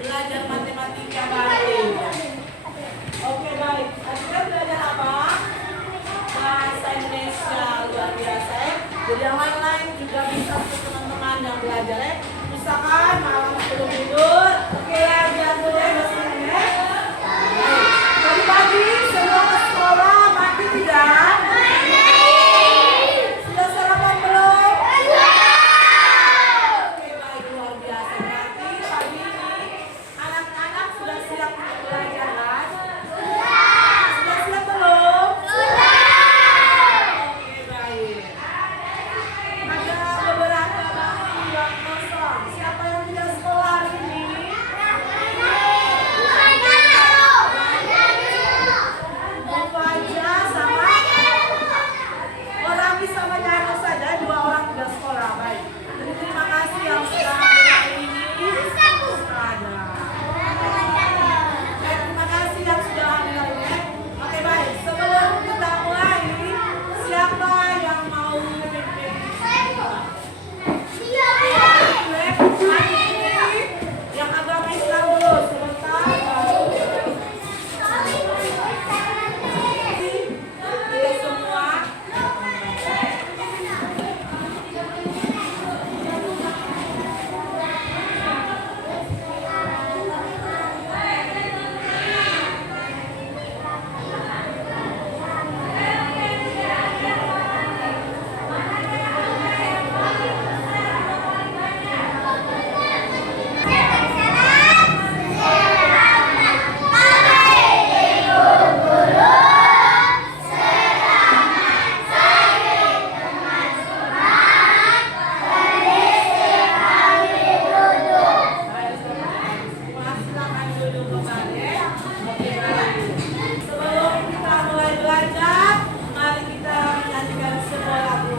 belajar matematika baik. Oke baik. Tadi kita belajar apa? Bahasa Indonesia luar biasa ya. Jadi yang lain-lain juga bisa untuk teman-teman yang belajar ya. Misalkan malam sebelum tidur, oke ya belajar dulu ya bahasa Inggris. Tadi pagi sebelum ke sekolah mandi tidak? Sudah sarapan belum? Oke baik, luar biasa. Berarti pagi ini anak-anak sudah siap untuk belajar kan? Sudah siap belum? Oke baik. Ada beberapa bangku yang kosong. Siapa yang tidak sekolah hari ini? Bu Faja sama orang bisa menyatu saja, dua orang tidak sekolah. Baik. Jadi terima kasih yang sudah hadir hari ini. Ada. Terima kasih yang sudah hadir hari ini. Oke baik. Sebelum kita mulai, siapa yang mau memimpin? Yang agama Islam dulu sebentar. Kita semua. Silakan duduk kembali. Oke baik. Sebelum kita mulai belajar, mari kita menyanyikan sebuah lagu.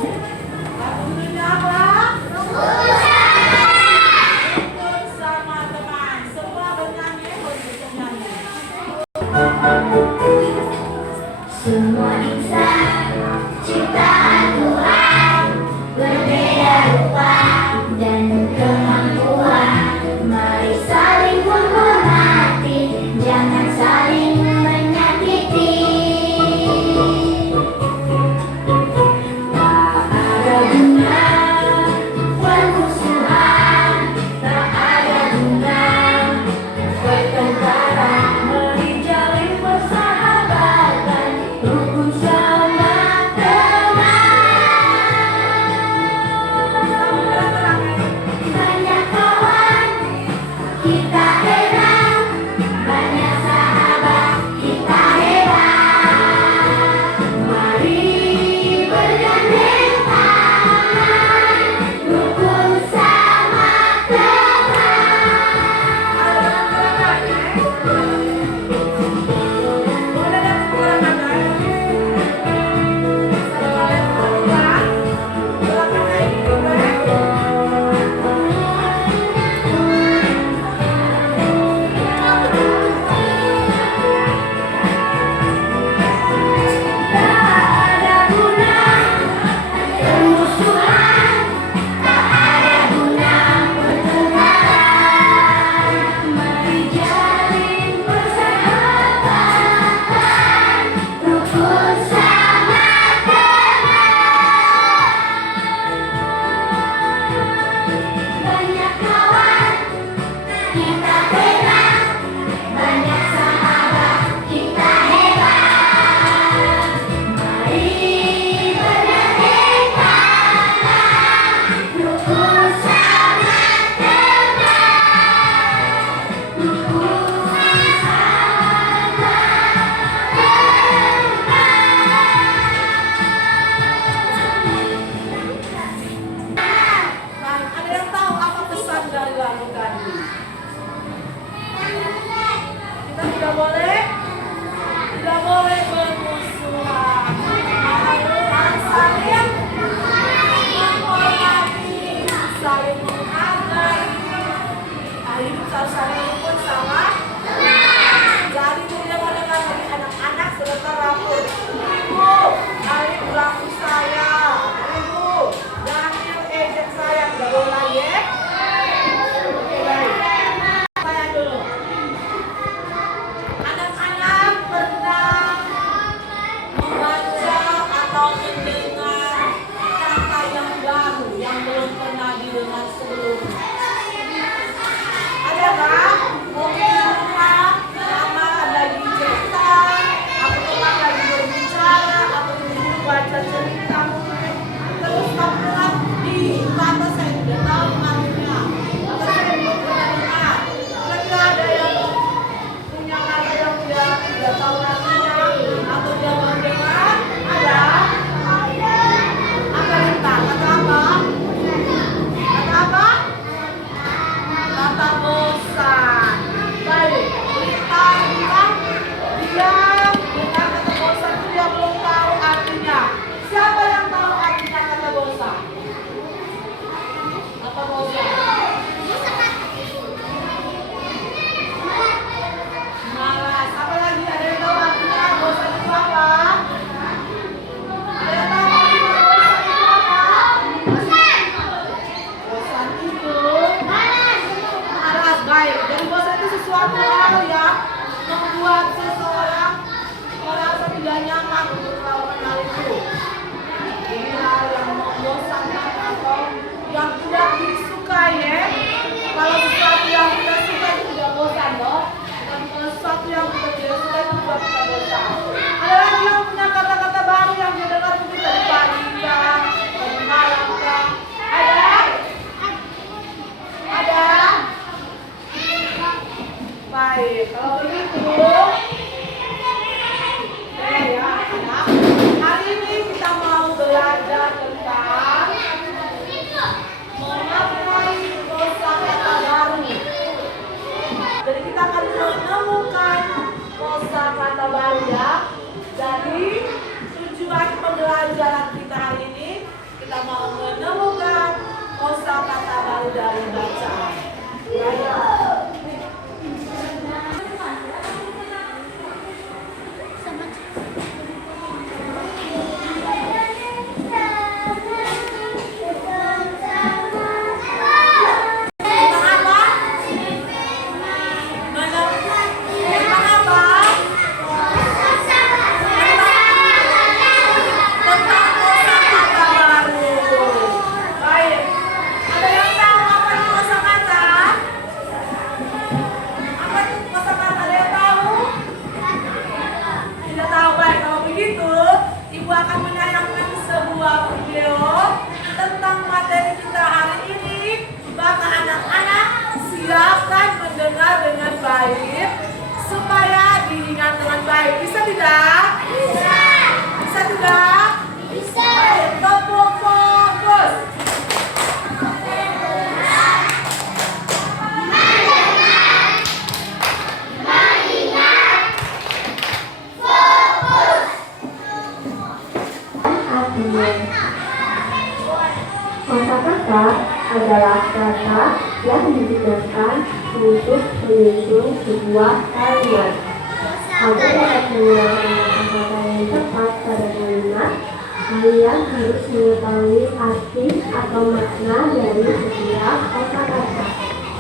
Lagu judulnya apa? Rukun sama teman. Semua bernyanyi, bernyanyi. Semua insan ciptaan Tuhan berbeda rupa dan kemampuan. Mari saling menghormati, jangan saling menyakiti. Tak ada guna permusuhan, tak ada guna pertengkaran. Mari jalin persahabatan, rukun sama teman. Banyak kawan, kita heran. Banyak sahabat, kita hebat. Mari bergandeng tangan, rukun sama teman. Tak ada guna permusuhan, tak ada guna pertengkaran. Mari jalin persahabatan, rukun sama teman. Banyak kawan, kita heran. Banyak sahabat, kita hebat. Mari bergandeng tangan, rukun sama teman. Rukun sama Baik, ada yang tahu apa pesan dari lagu tadi? Kita tidak boleh bermusuhan. Harus saling menghormati, saling menghargai. Hidup harus saling rukun sama. Jadi tidak boleh lagi anak-anak sebentar rambut. Ibu, kali belakang saya. Ibu, jangan ejek saya. Tidak boleh lagi ya. Oke baik. Saya dulu. sesuatu hal yang membuat seseorang merasa tidak nyaman untuk melakukan hal itu. Ini hal yang membosankan atau yang tidak disukai ya. Kalau sesuatu yang kita suka itu tidak bosan loh. Tapi kalau sesuatu yang kita tidak suka itu buat kita bosan. Ada lagi yang punya kata-kata baru yang dia dengar mungkin dari pagi kah, dari malam kah? Ada? Baik, kalau begitu ya anak, hari ini kita mau belajar tentang memakai kosakata baru. Jadi kita akan menemukan kosakata baru ya. Jadi tujuan pembelajaran kita hari ini kita mau menemukan kosakata baru dari bacaan. Ya. Supaya diingat dengan baik. Bisa tidak? Bisa. Bisa tidak? Bisa. Fokus. Mengingat. Fokus. Artinya, kosakata adalah kata yang digunakan untuk menyusun sebuah kalimat. Agar dapat menggunakan kata-kata yang tepat pada kalimat, kalian harus mengetahui arti atau makna dari setiap kosakata.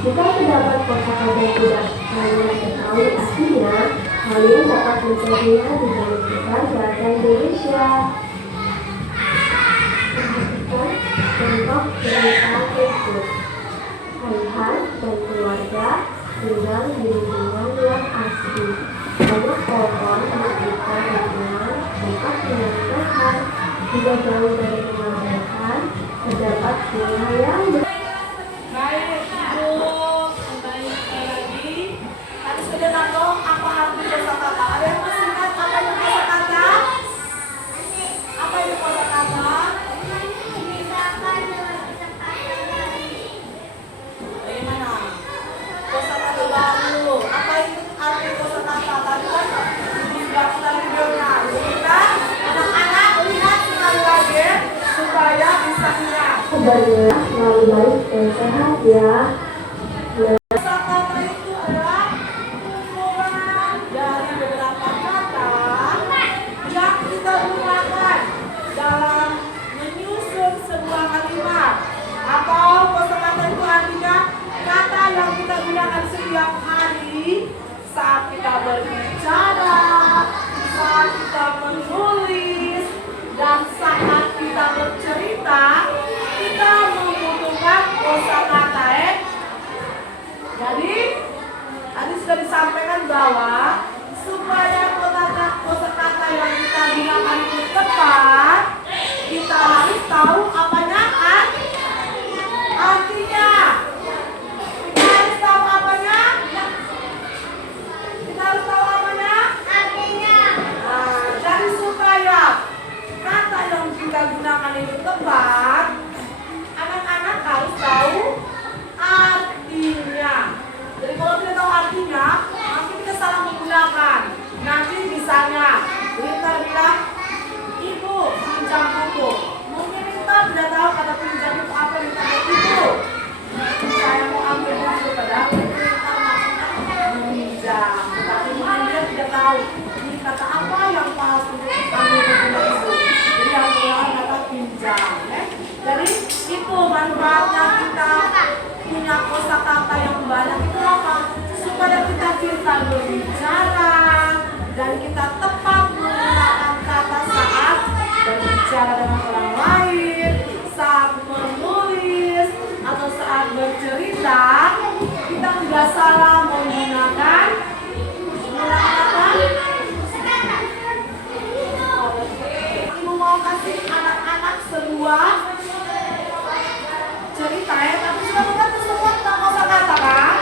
Jika terdapat kosakata tidak kalian ketahui artinya, kalian dapat mencarinya di dalam kitab bahasa Indonesia. Perhatikan contoh cerita berikut. Ayah dan keluarga tinggal di lingkungan yang asri. Banyak pohon dan ikan lingkungan tempat yang sehat. Tidak jauh dari kemacetan, terdapat sungai yang Baik, Ibu. Kembali lagi. Tadi sudah tahu apa arti kosakata? Ada yang masih ingat apa itu kosakata? Apa itu kosakata? Bagaimana? Kosakata baru. Apa itu arti kosakata? Tadi kan sudah kita videonya. Kita anak-anak lihat sekali lagi supaya bisa ingat. bergerak selalu baik dan sehat ya. Kosakata itu adalah kumpulan dari beberapa kata yang kita gunakan dalam menyusun sebuah kalimat. Atau kosakata itu artinya kata yang kita gunakan setiap hari saat kita berbicara, saat kita menulis, dan saat kita bercerita. Kita membutuhkan kosakata Jadi tadi sudah disampaikan bahwa supaya kosakata yang kita gunakan itu tepat, kita harus tahu apanya artinya. Kita harus tahu apanya? Kita harus tahu apanya? Artinya. Nah, jadi supaya kata yang kita gunakan itu tepat, anak-anak harus tahu artinya. Jadi kalau tidak tahu artinya, nanti kita salah menggunakan. Nanti misalnya kita bilang, ibu pinjam buku. Mungkin kita tidak tahu kata pinjam itu apa yang kita buat ibu. Saya mau ambil buku, padahal kita maksudnya meminjam. Tapi mungkin dia tidak tahu ini kata apa yang pas untuk ambil buku itu. Jadi yang keluar kata pinjam. Jadi itu manfaatnya kita punya kosakata yang banyak itu apa? Supaya kita berbicara dan kita tepat menggunakan kata saat berbicara dengan orang lain, saat menulis atau saat bercerita, kita tidak salah menggunakan Ibu mau kasih anak-anak sebuah cerita ya, tapi sudah mengerti semua tentang kosakata kan?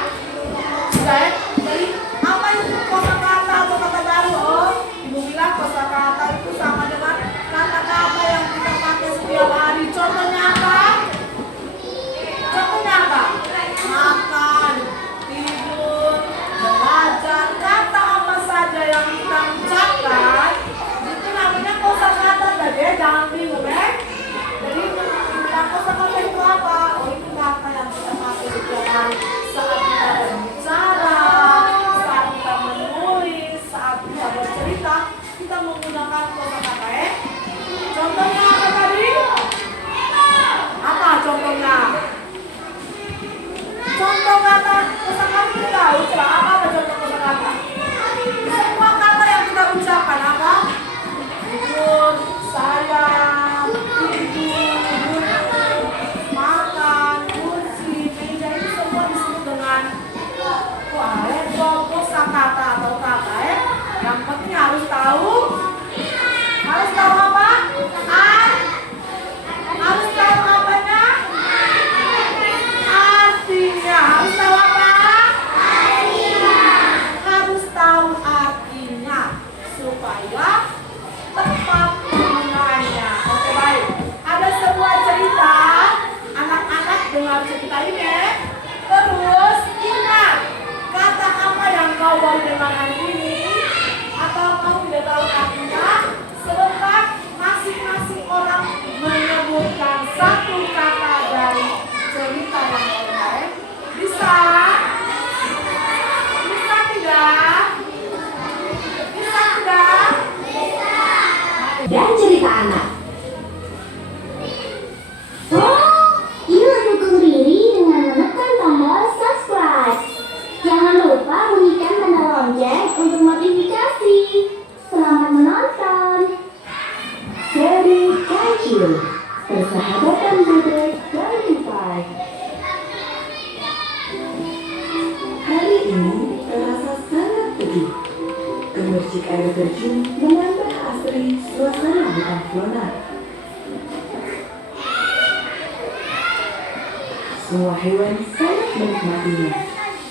Sudah ya? Jadi apa itu kosakata atau kata baru? Oh, Ibu bilang kosakata itu sama dengan kata-kata yang kita pakai setiap hari. Contohnya apa? Contohnya apa? Makan, tidur, belajar, kata apa saja yang kita ucapkan itu namanya kosakata. Jadi jangan bingung ya. Jadi bilang kosakata itu apa? Oh, itu kata yang kita pakai setiap hari saat kita berbicara, saat kita menulis, saat kita bercerita, kita menggunakan kosakata ya. Contohnya apa tadi? Apa contohnya? Contoh kata kosakata kita tahu, coba apa contoh kosakata? Semua kata yang kita ucapkan apa? Tidur, sayang, tidur, makan, kursi, meja, itu semua disebut dengan kosakata atau kata ya. Yang penting harus tahu apa? Harus tahu apanya? Artinya. Harus tahu apa? Harus tahu artinya supaya tepat penggunaannya. Oke, baik. Ada sebuah cerita, anak-anak dengar cerita ini. Terus ingat kata apa yang kau baru dengar hari ini, atau kau tidak tahu artinya. Sebentar, masing-masing orang menyebutkan satu kata dari cerita yang kau dengar. Bisa? Bisa tidak? Bisa tidak? Dan cerita anak. Yuk dukung Riri dengan menekan tombol subscribe. Jangan lupa bunyikan tanda lonceng untuk notifikasi. Selamat menonton. Seri Kancil, persahabatan bebek dan tupai. Hari ini terasa sangat teduh. Gemercik air terjun menambah asri suasana di Pamplona. Semua hewan sangat menikmatinya,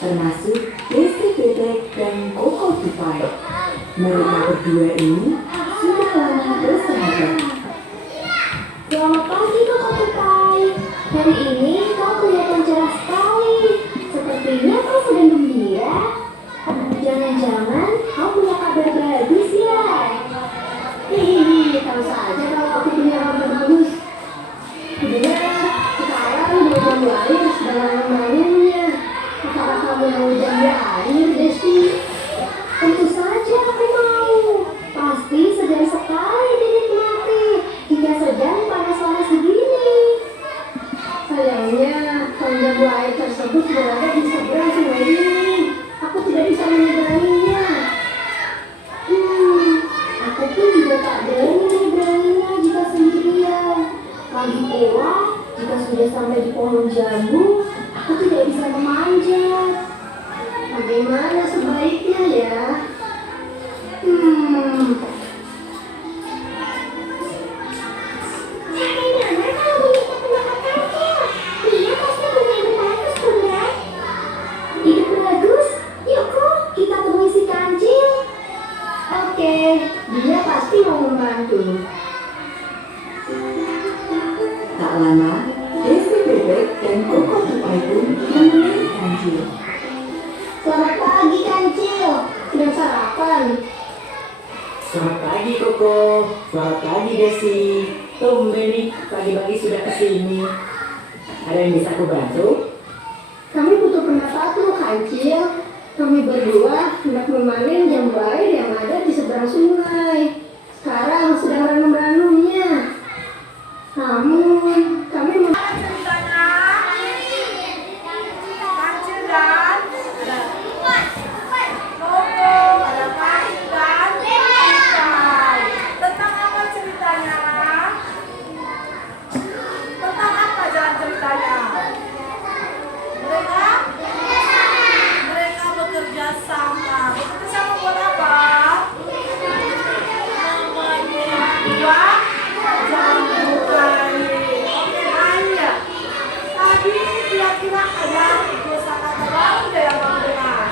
termasuk Desi bebek dan Koko tupai. Mereka berdua ini sudah lama bersahabat. Selamat pagi Koko tupai. Hari ini kau kelihatan cerah sekali. Sepertinya kau sedang gembira. Jangan-jangan kau punya kabar bagus ya? Hihihi, tahu saja kalau aku punya kabar bagus. Benar, sekarang udah mulai sedang bangunnya. Apakah kamu mau jadi air, Desi? Tentu saja aku mau. Pasti segar sekali dinikmati jika sedang panas-panas begini. Sayangnya, jamu air tersebut berada di seberang sungai ini. Aku tidak bisa menyeberanginya. Aku pun juga tak berani menyeberanginya jika sendirian. Lagi pula, jika sudah sampai di pohon jambu, aku tidak bisa memanjat. Bagaimana sebaiknya ya? Bagaimana kalau kita pendapat kancil? Dia pasti punya ide bagus, Bunda. Ide bagus? Yuk kok kita temui si kancil. Oke, dia pasti mau membantu. Tak lama, Desi bebek dan Koko tupai pun menemui Kancil. Selamat pagi kancil. Sudah sarapan? Selamat pagi Koko, selamat pagi Desi. Tumben nih, pagi-pagi sudah kesini. Ada yang bisa aku bantu? Kami butuh pendapatmu kancil. Kami berdua hendak memanen jambu air yang ada di seberang sungai. Sekarang sedang ranum-ranumnya. Namun, kami Ceritanya Kancil dan Koko. sama. Bekerja sama buat apa? Membuat jamu air. Oke, Maya. Tadi kira-kira ada kosakata baru deh yang kamu dengar.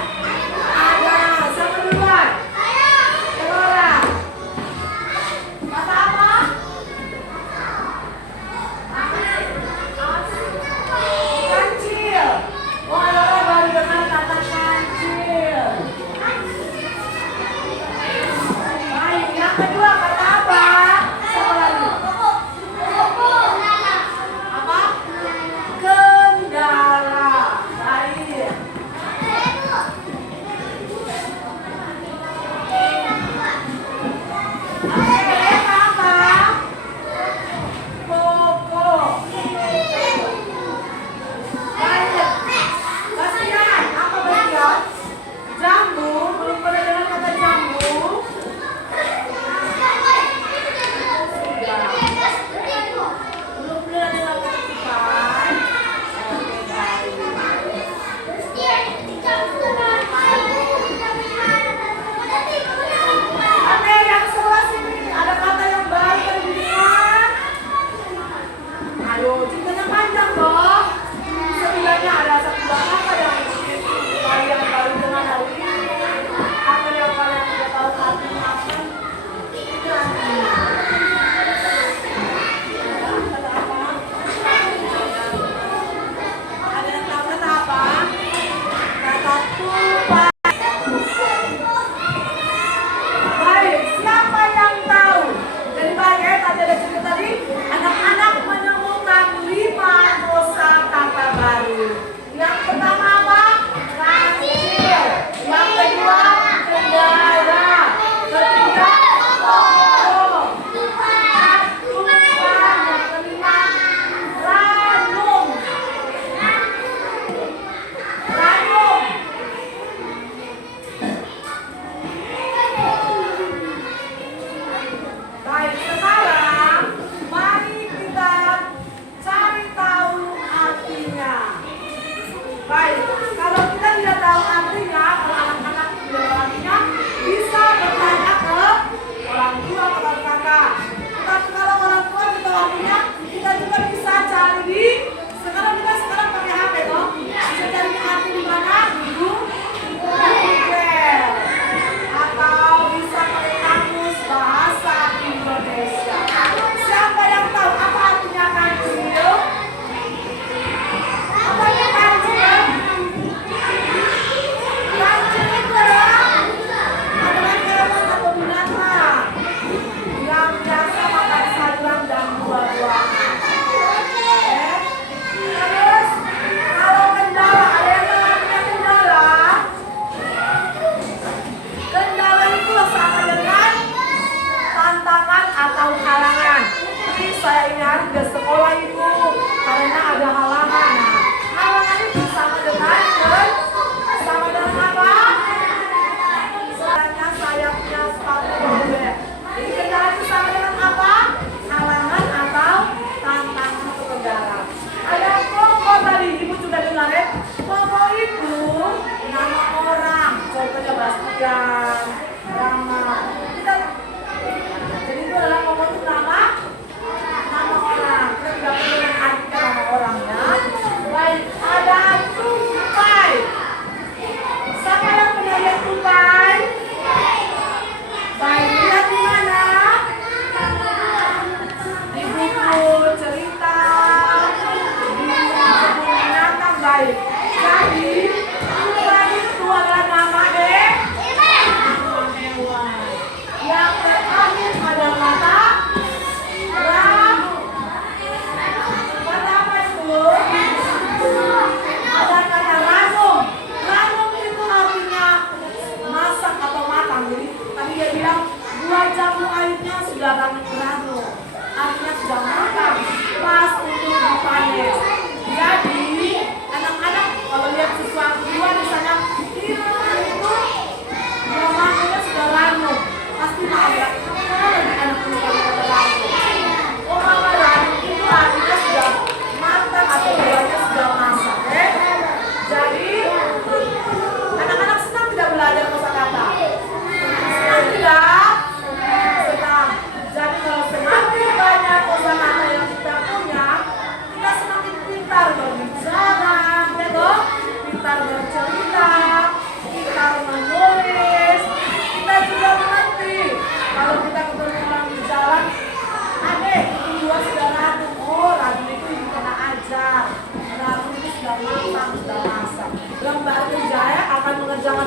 Ada. Siapa duluan? Elora. Kata apa? Kancil. Oh, Elora baru dengar kata kancil.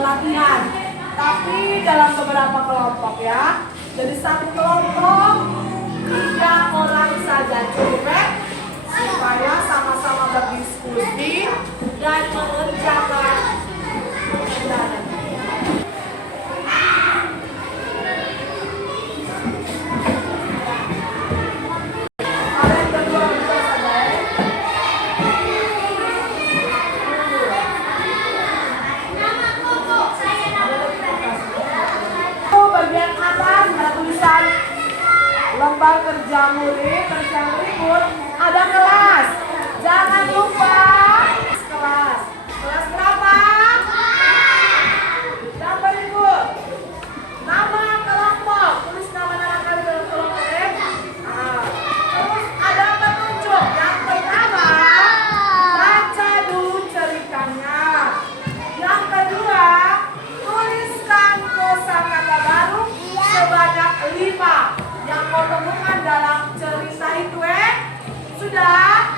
latihan, tapi dalam beberapa kelompok ya. Jadi satu kelompok 3 orang saja cukup supaya sama-sama berdiskusi dan mengerjakan pekerjaan. Kalian berdua bisa saja ya. Bagian atas ada tulisan lembar kerja murid, terus yang berikut ada kelas. Jangan lupa kelas. Kelas berapa? Yang berikut nama kelompok. Tulis nama-nama kalian dalam kelompok ya. Nah, terus ada petunjuk. Yang pertama, baca dulu ceritanya. Yang kedua, tuliskan kosakata baru sebanyak 5 yang kau temukan dalam cerita itu. Sudah?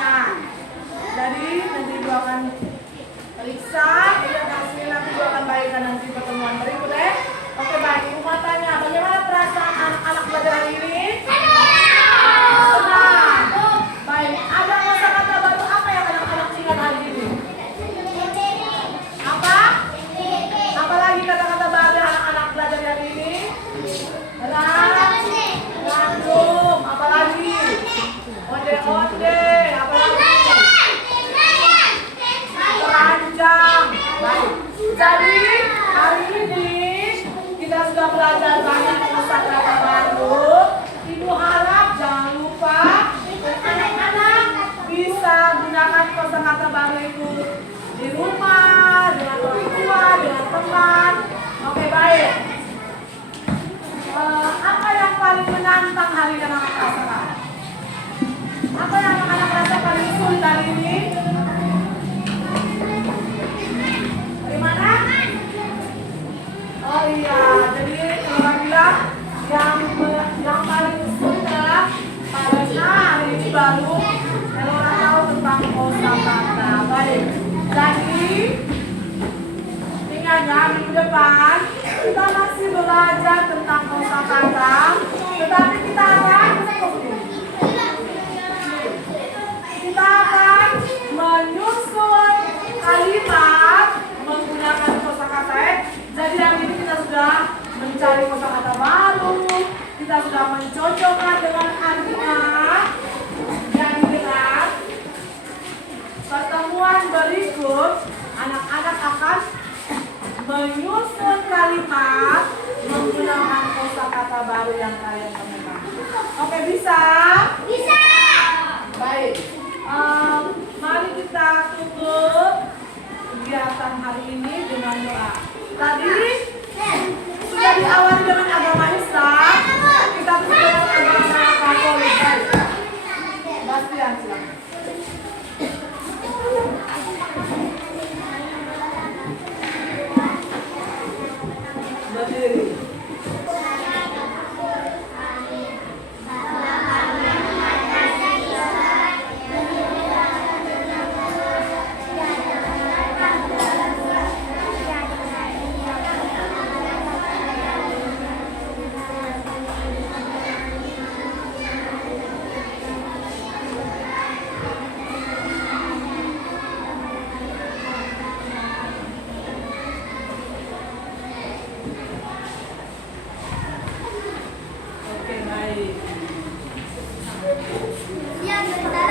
pertanyaan. Jadi nanti Ibu akan periksa, iya hasilnya nanti Ibu akan bagikan nanti pertemuan berikutnya. Oke baik, Ibu mau tanya bagaimana perasaan anak-anak belajar hari ini? Senang. Baik, ada kosakata baru apa yang anak-anak ingat hari ini? Apa? Apalagi kata-kata baru yang anak-anak belajar hari ini? Random, apalagi? Onde-onde, apalagi? Keranjang. Baik. Jadi hari ini kita sudah belajar banyak kosakata baru. Ibu harap jangan lupa anak-anak bisa gunakan kosakata baru itu di rumah, dengan orang tua, dengan teman. Oke baik. Apa yang paling menantang hari ini anak-anak rasakan? Apa yang anak-anak rasa paling sulit hari ini? Dari mana? Oh iya, jadi kalau bilang yang paling sulit adalah karena hari ini baru kalau orang tahu tentang kosakata. Baik. Jadi ingat ya, minggu depan kita masih belajar tentang kosakata, tetapi kita akan menyusun kalimat menggunakan kosakata. Jadi hari ini kita sudah mencari kosakata baru, kita sudah mencocokkan dengan artinya. Jadi dengan pertemuan berikut anak-anak akan menyusun kalimat menggunakan kosakata baru yang kalian temukan. Oke, bisa? Bisa. Baik. Mari kita tutup kegiatan hari ini dengan doa. Tadi sudah diawali dengan agama Islam, kita tutup dengan agama Katolik. Bastian, silakan. Berdiri. Oke, baik. Ya, bentar.